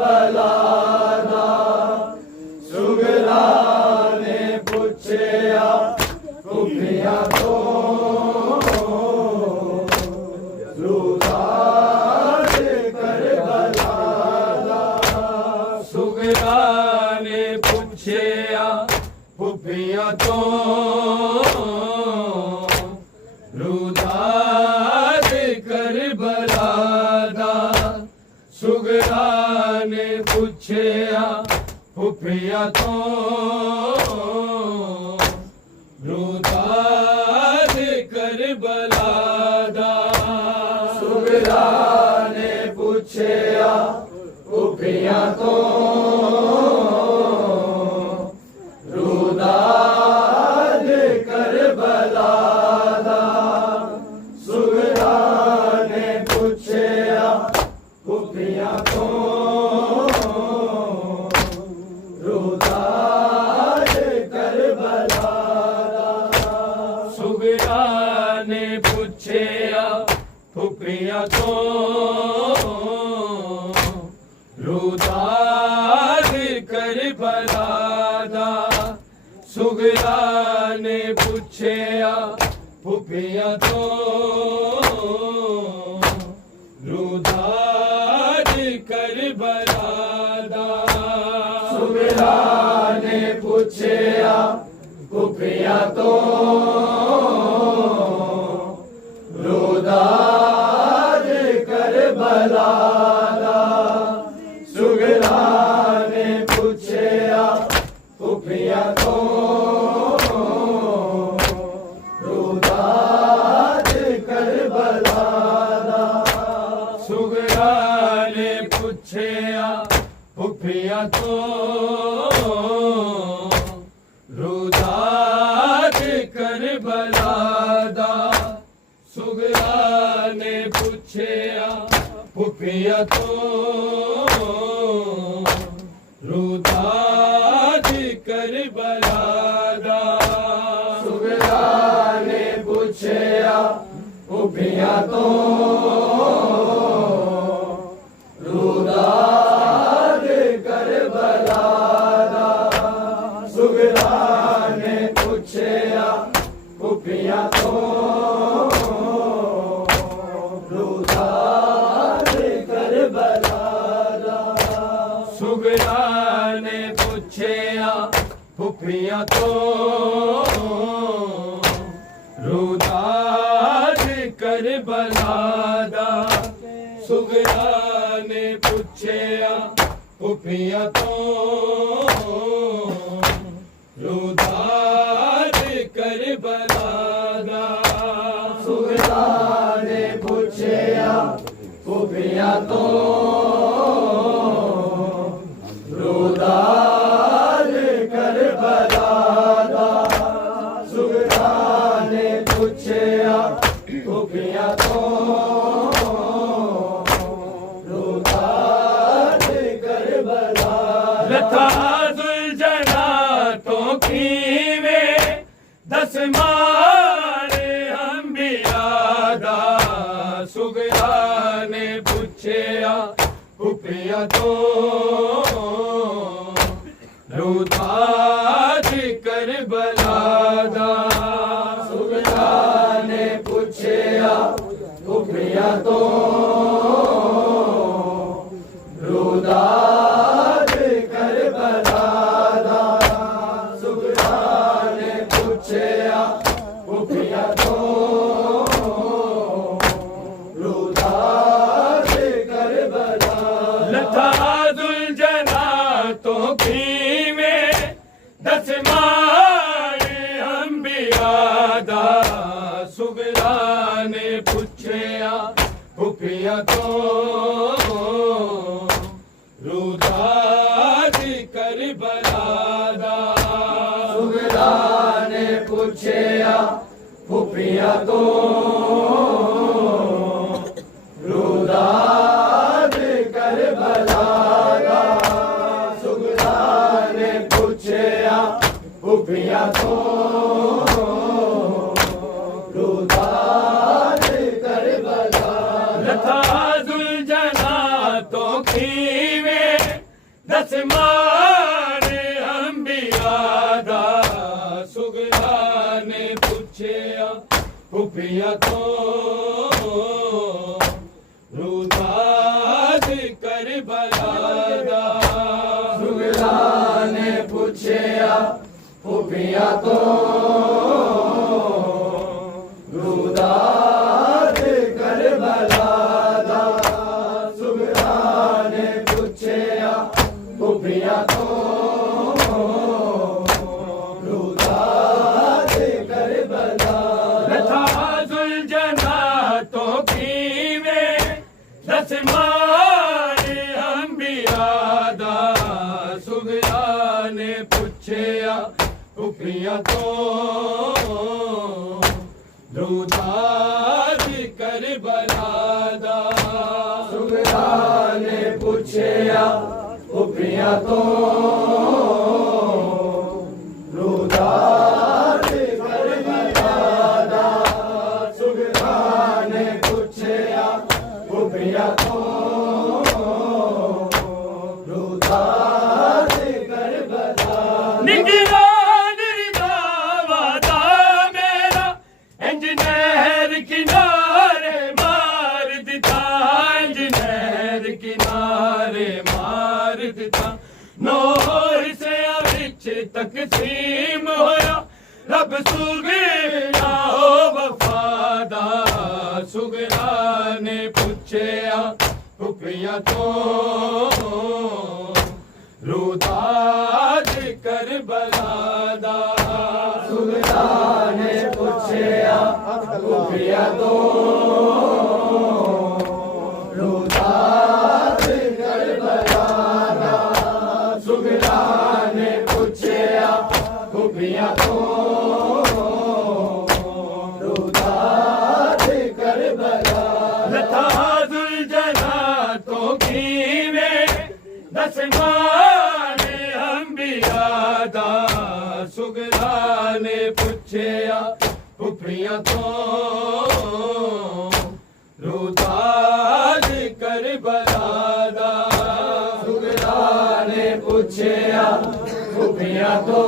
बलादा सुगरा ने पूछया कुफिया तो रुदाद कर बलादा सुगरा ने पूछया कुफिया तो रुदाद कर बलादा सुगरा ने पूछया फुफिया तो रुदाद कर बलादा सुगरा ने पूछया कुफिया तो रुदाद कर बलादा सुगरा ने पूछया कुफिया तो रुदाद कर बलादा सुगरा ने पूछया फुफिया तो रुदाद कर बलादा सुगरा ने पूछया फुफिया तो रुदाद कर बलादा सुगरा ने पूछया कुफिया तो रुदाद कर बलादा सुगरा ने पूछया कुफिया तो रुदाद कर बलादा सुगरा ने पूछया फुफिया तो रुदाद कर बलादा सुगरा ने पूछया फुफिया तो रुदाद कर बलादा सुगरा ने पूछया कुफिया तो रुदाद कर बलादा सुगरा ने पूछया कुफिया तो रुदाद कर बलादा सुगरा ने पूछया फुफिया तो रुदाद कर बलादा सुगरा ने पूछया फुफिया तो रुदाद कर बलादा सुगरा ने पूछया कुफिया तो रुदाद कर बलादा सुगरा ने पूछया कुफिया तो रुदाद कर बलादा लथा दुलजना तो कीवे दस मारे हम भी यादा सुगरा ने पूछया फुफिया तो रुदाद कर बलादा सुगरा ने पूछया कुफिया तो रुदाद कर बलादा सुगरा ने पूछया कुफिया तो रुदाद कर बलादा लथा दुलजना तो कीवे दस मारे हम भी यादा सुगरा ने पूछया फुफिया तो रुदाद कर बलादा सुगरा ने पूछया कुफिया तो रुदाद कर बलादा सुगरा ने पूछया कुफिया तो रुदाद कर बलादा लथा दुलजना तो खीवे दस मारे अंबिया दा सुगरा ने पूछया फुफिया तो रुदाद करबला दा सुगरा ने पूछया फुफिया तो रुदाद करबला दा सुगरा ने पूछया फुफिया तो रुदाद करबला लथा जुलजना तो कीवे दस मारे अंबिया दा सुगरा ने पूछया फुफिया तो रुदाद करबला दा सुगरा ने पूछया फुफिया तो रुदाद करबला दा सुगरा ने पूछया फुफिया तो रुदाद करबला निगरा निर्दावादा मेरा इंजनेर किनारे मार दिता इंजनेर किनारे मार दिता नोर से विच तकसीम होया रब सुगरा ओ वफादा सुगरा ने पूछया फुफिया तो रुदाद करबला दा सुगरा ने पूछया फुफिया तो रुदाद करबला दा सुगरा ने पूछया फुफिया तो रुदाद करबला लथा जुलजना तो कीवे दस मारे अंबिया दा सुगरा ने पूछया फुफिया तो रुदाद करबला दा सुगरा ने पूछया फुफिया तो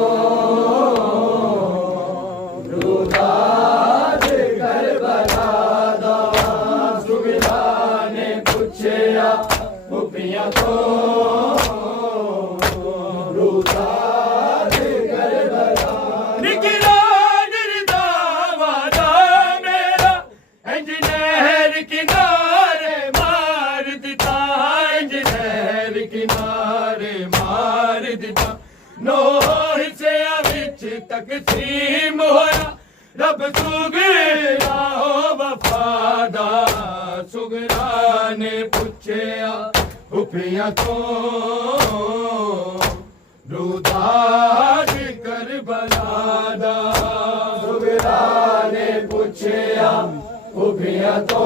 रुदाद करबला दा सुगरा ने पूछया फुफिया तो रुदाद करबला निगरा निर्दावादा मेरा इंजनेर किनारे मार दिता इंजनेर किनारे मार दिता नोर से विच तकसीम होया रब सुगरा ओ वफादा सुगरा ने पूछया फुफिया तो रुदाद करबला दा सुगरा ने पूछया फुफिया तो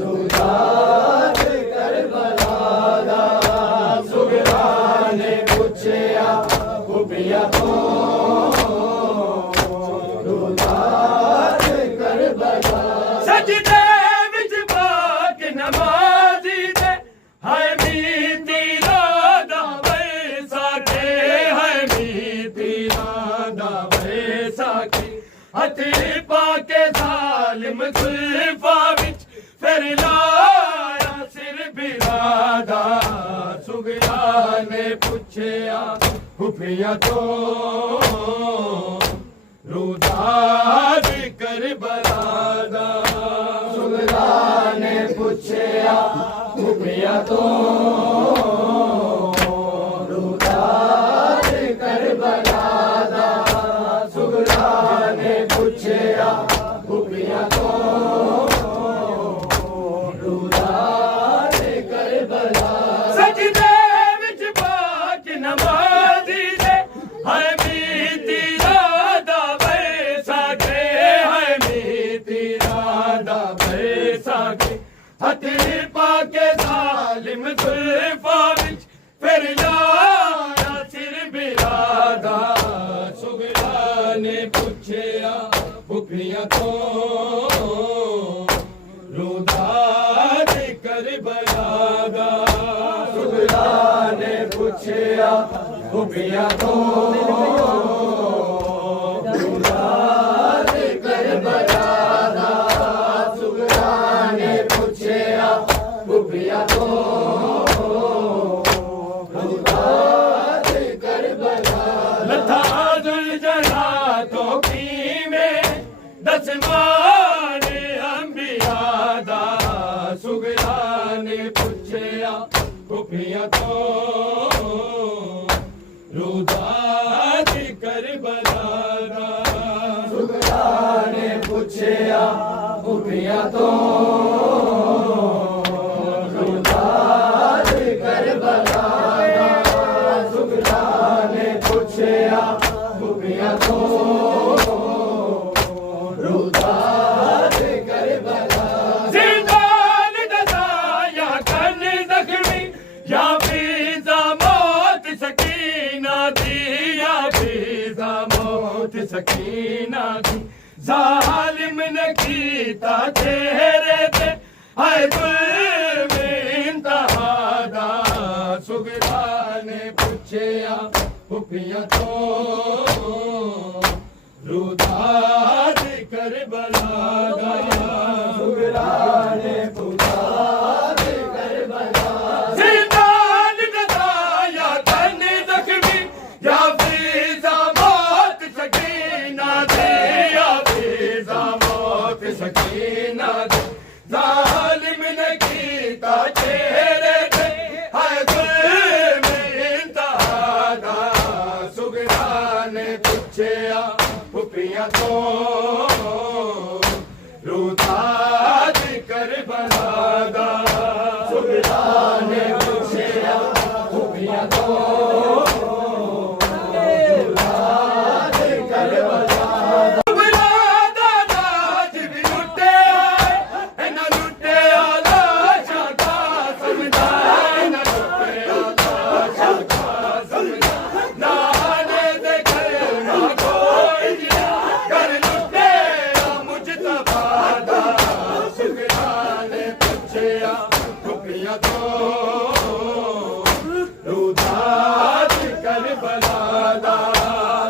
रुदाद करबला दा सुगरा ने पूछया फुफिया तो रुदाद करबला सजदे विच पाक नमाजी दे हाय मीती रादा बैसाखे हाय मीती रादा बैसाखे हथे पाके जालिम जुल्फा विच फिर लाया सिर बिरादा सुगरा ने पूछया फुफिया तो रुदाद करबला दा सुगरा ने पूछया फुफिया तो रुदाद करबला दा सुगरा ने पूछया फुफिया तो रुदाद करबला सजदे विच पाक नमाजी दे हाय मीती रादा बैसाखे हाय मीती रादा बैसाखे हथे पाके जालिम जुल्फा विच फिर लाया सिर बिरादा सुगरा ने पूछया फुफिया तो रुदाद करबला दा ਪੁੱਛਿਆ ਖੂਬੀਆਂ ਤੋਂ ਰੂਦਾ ਦੇ ਕਰਬਲਾ ਦਾ ਸੁਗਰਾ ਨੇ ਪੁੱਛਿਆ ਖੂਬੀਆਂ ਤੋਂ ਰੂਦਾ ਦੇ ਕਰਬਲਾ लथा दुलजना तो कीमें दसमान अंबिया दा सुगरा ने पुछया खुफिया तो रुदा दी करबला दा ਸੁਗਰਾ ਨੇ ਪੁੱਛਿਆ ਖੂਬੀਆਂ ਤੋਂ ਰੂਦਾ ਦੇ ਕਰਬਲਾ ਦਾ ਸੁਗਰਾ ਨੇ ਪੁੱਛਿਆ ਖੂਬੀਆਂ ਤੋਂ ਰੂਦਾ ਦੇ ਕਰਬਲਾ जिंदान दसा या कन जख्मी या फीजा मौत सकीना दी या फीजा मौत सकीना दी जालिम ने कीता चेहरे ते हाय जुल्म इंतहा दा सुगरा ने पुछया खुफिया तो रुदा दे करबला दा ਸੁਗਰਾ ਨੇ ਪੁੱਛਿਆ ਦੇ ਕਰਬਲਾ जिंदान दसाया तन जख्मी या फीजा मौत सकीना दे या फीजा मौत सकीना दे जालिम ने कीता चेहरे ते हाय जुल्म इंतहा दा सुगरा ने पुछया खुफिया तो रुदा दे करबला दा ਸੁਗਰਾ ਨੇ ਪੁੱਛਿਆ ਖੂਬੀਆਂ ਤੋਂ ਰੂਦਾ ਦੇ ਕਰਬਲਾ ਬੁਲਾਦਾ ਨਾਜ ਵੀ ਲੁੱਟਿਆ ਇਹਨਾਂ ਲੁੱਟਿਆ ਲਾਸ਼ਾਂ ਦਾ ਸਮਝਾ ਇਹਨਾਂ ਲੁੱਟਿਆ ਲਾਸ਼ਾਂ ਦਾ ਸਮਝਾ ਨਾਲੇ ਦੇ ਘਰ ਨਾ ਕੋਈ ਕਰ ਲੁੱਟਿਆ ਮੁਜਤਬਾ ਦਾ ਸੁਗਰਾ ਨੇ ਪੁੱਛਿਆ ਖੁਫੀਆਂ ਤੋਂ ਰੂਦਾ ਦੀ ਕਰਬਲਾ ਦਾ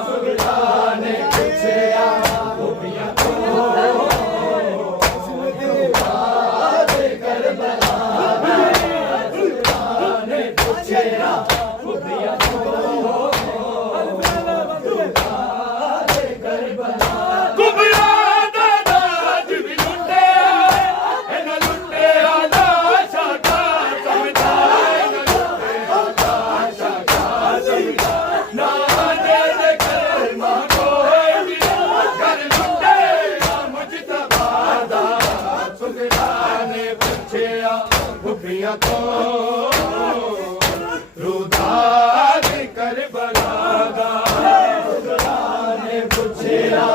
ਸੁਗਰਾ ਨੇ ਪੁੱਛਿਆ ਖੂਬੀਆਂ ਤੋਂ ਰੂਦਾ ਦੇ ਕਰਬਲਾ ਸੁਗਰਾ ਨੇ ਪੁੱਛਿਆ ਖੂਬੀਆਂ ਤੋਂ ਰੂਦਾ ਦੇ ਕਰਬਲਾ ਕੁਬਰਾ ਦਾ ਨਾਜ ਵੀ ਲੁੱਟਿਆ ਇਹਨਾਂ ਲੁੱਟਿਆ ਲਾਸ਼ਾਂ ਦਾ ਸਮਝਾ ਇਹਨਾਂ ਲੁੱਟਿਆ ਲਾਸ਼ਾਂ ਦਾ ਸਮਝਾ ਨਾਲੇ ਦੇ ਘਰ ਨਾ ਕੋਈ ਵੀ ਕਰ ਲੁੱਟਿਆ ਮੁਜਤਬਾ ਦਾ ਸੁਗਰਾ ਨੇ ਪੁੱਛਿਆ ਖੁਫੀਆਂ ਤੋਂ ਰੂਦਾ ਦੇ ਕਰਬਲਾ ਦਾ ਸੁਗਰਾ ਨੇ ਪੁੱਛਿਆ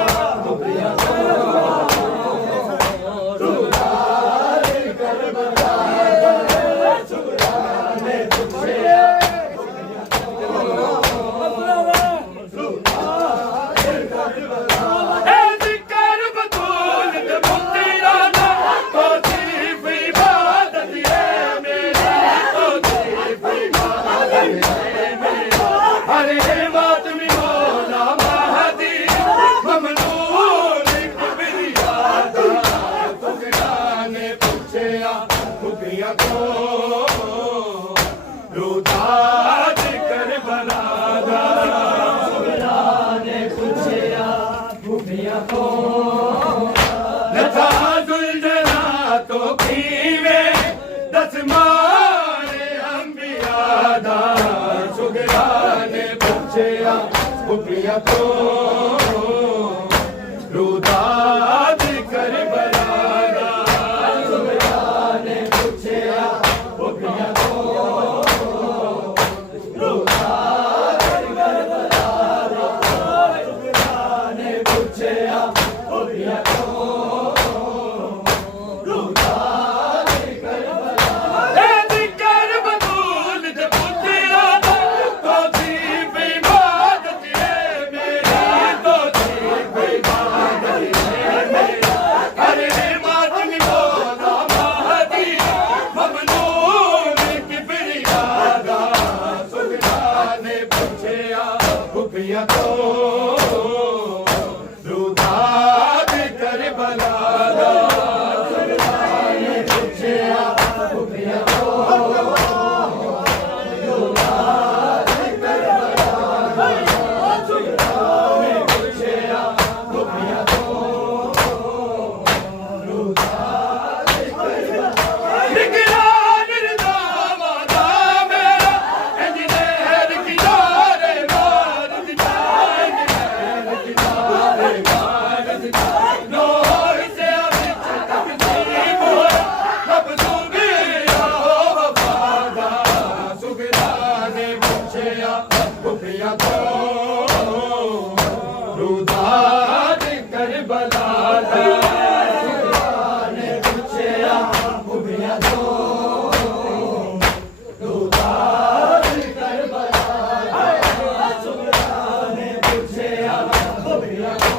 ਖੂਬੀਆਂ ਤੋਂ ਰੂਦਾ ਦੇ ਕਰਬਲਾ ਸੁਗਰਾ ਨੇ ਪੁੱਛਿਆ ਇਹ ਜ਼ਿਕਰ ਬਤੂਲ ਤੇ ਮੁਕਤੀਰਾ ਦਾ ਤੋਸੀਫ ਇਬਾਦਤ ਏ ਮੇਰੀ ਤੋਸੀਫ ਇਬਾਦਤ ਏ ਮੇਰੀ ਹਰੇ ਮਾਤਮੀ ਮੌਲਾ ਮਹਦੀ ਮਮਨੂਨ ਕਿਬਰਿਆ ਦਾ ਸੁਗਰਾ ਨੇ ਪੁੱਛਿਆ ਖੁਫੀਆਂ ਤੋਂ ਰੂਦਾ ਦੇ ਕਰਬਲਾ ਦਾ ਸੁਗਰਾ ਨੇ ਪੁੱਛਿਆ ਖੂਬੀਆਂ ਤੋਂ लथा दुलजना तो कीवे दसमान अंबिया दा सुगरा ने पुछया खुफिया तो रुदा दे करबला दा ਸੁਗਰਾ ਨੇ ਪੁੱਛਿਆ ਖੂਬੀਆਂ ਤੋਂ ਰੂਦਾ ਦੇ ਕਰਬਲਾ ਸੁਗਰਾ ਨੇ ਪੁੱਛਿਆ ਖੂਬੀਆਂ ਤੋਂ ਰੂਦਾ ਦੇ ਕਰਬਲਾ ए जिकर बतूल ते पुत्रा दा तो दी इबादत ए मेरी तो सुगरा ने पूछया कुफिया तो रुदाद करबला दा सुगरा ने पूछया कुफिया तो रुदाद करबला दा सुगरा ने पूछया कुफिया तो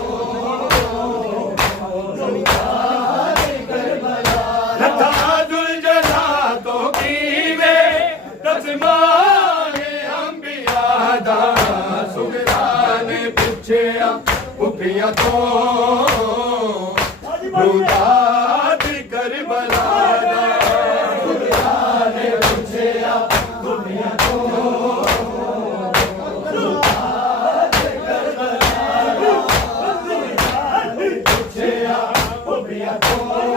रुदाद करबला लता दुल जला तो कीवे तस्माने अंबिया दा सुगरा ने पूछया कुफिया तो रुदाद करबला दा सुगरा ने पूछया कुफिया तो रुदाद करबला दा सुगरा ने पूछया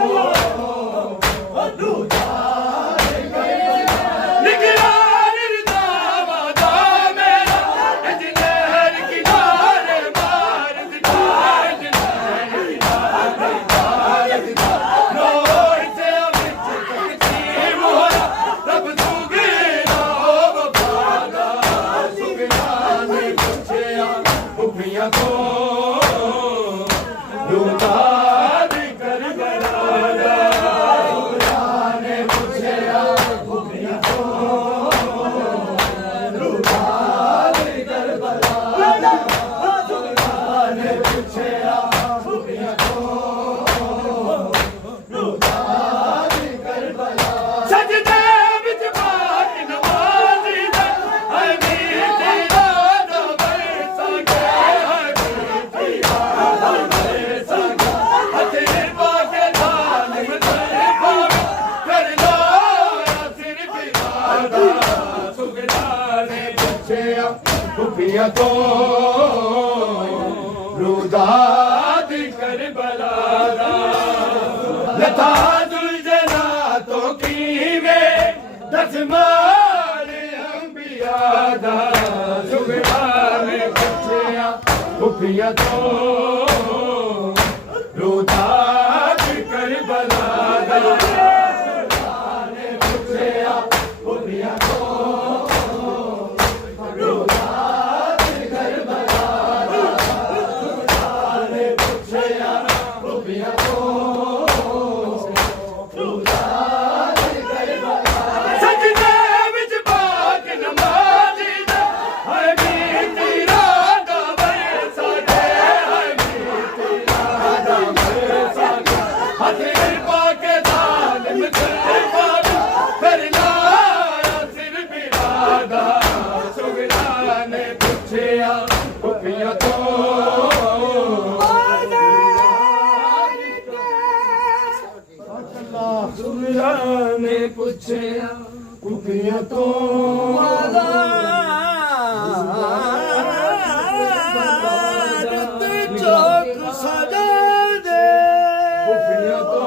कुफिया तो रुदाद करबला दा सुगरा ने पूछया कुफिया तो रुदाद करबला दा सुगरा ने पूछया कुफिया तो रुदाद करबला सजदे विच पाक नमाज़ी दा है मीठी रात बरसा के है मीठी रात बरसा के हथे पाके जालिम तरीफा कर लो सिर पिरादा सुगरा ने पूछया कुफिया तो रुदाद करबला दा लता दुल जना तो कीवे दसमाने अंबिया दा सुगरा ने पूछया कुफिया तो रुदाद करबला दा सुगरा ने पूछया कुफिया तो रुदाद करबला दा सुगरा ने पूछया कुफिया तो रुदाद करबला सजदे विच पाक नमाज़ी दा है मीठी रात बरसा के है मीठी रात बरसा के हथे पाके जालिम तरीफा कर लो सिर पिरादा सुगरा ने पूछया कुफिया तो सुगरा ने पूछया कुफिया तो चौक सजा दे कुफिया तो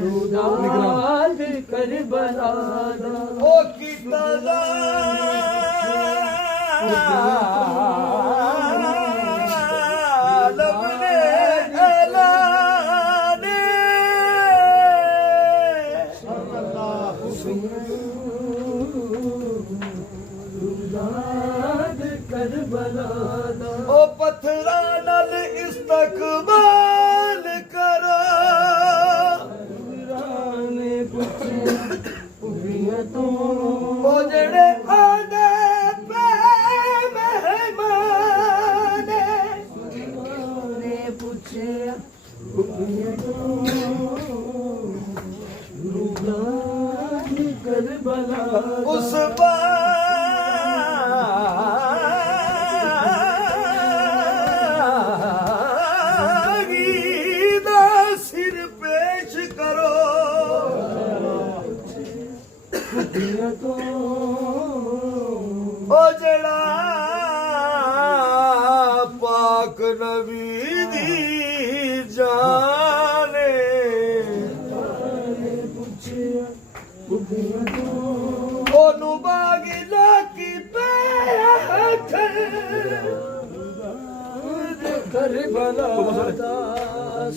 रुदाद करबला दा ओ कितना लबने ऐलाने रुदाद करबला दा ओ पत्थरा नल इस्तकबाल करो ने पूछया कुफिया तो ओ जड़े आदे पे मेहमान ने पूछया कुफिया तो रुदाद करबला उस सिर पेश करो तो ओ जड़ा पाक नबी दी जाने पूछया ओनू बागी लाकी पे करबला दा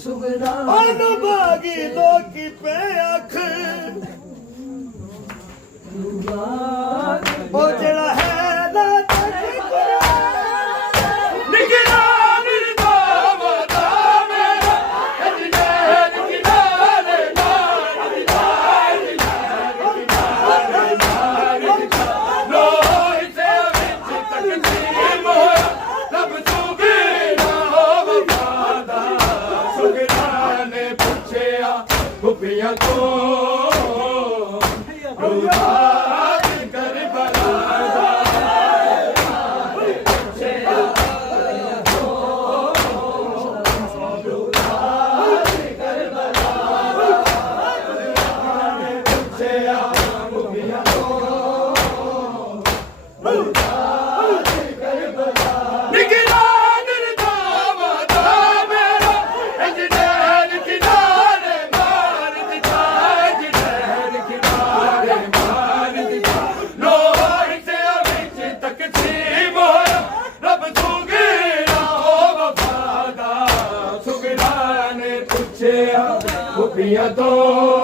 सुगरा ओनू बागी लाकी पे ਉਹ ਜਿਹੜਾ ਹੈ ਨਾ ਨਿਕਲਾ ਨਿਰਦਾ ਵਦਾ ਮੇਰਾ ਅਜਨੇਰ ਕਿਨਾਰੇ ਨਾਲ ਦਿਲਾਈ ਲੋ ਇਸੇ ਵਿੱਚ ਤਕਦੀਮ ਹੋਇਆ ਰੱਬ ਜੁਗੇ ਨਾ ਵਫਾਦਾ ਸੁਗਰਾ ਨੇ ਪੁੱਛਿਆ ਗੁੱਪੀਆਂ ਤੋਂ ਗੁੱਪੀਆਂ ਤੋਂ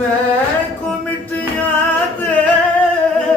मैं को मिटिया दे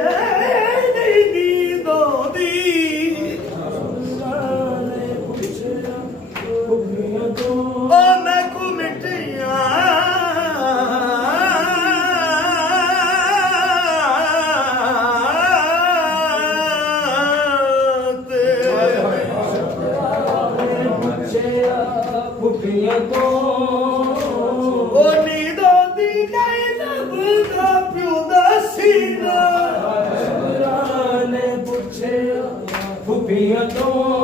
प्रिय तो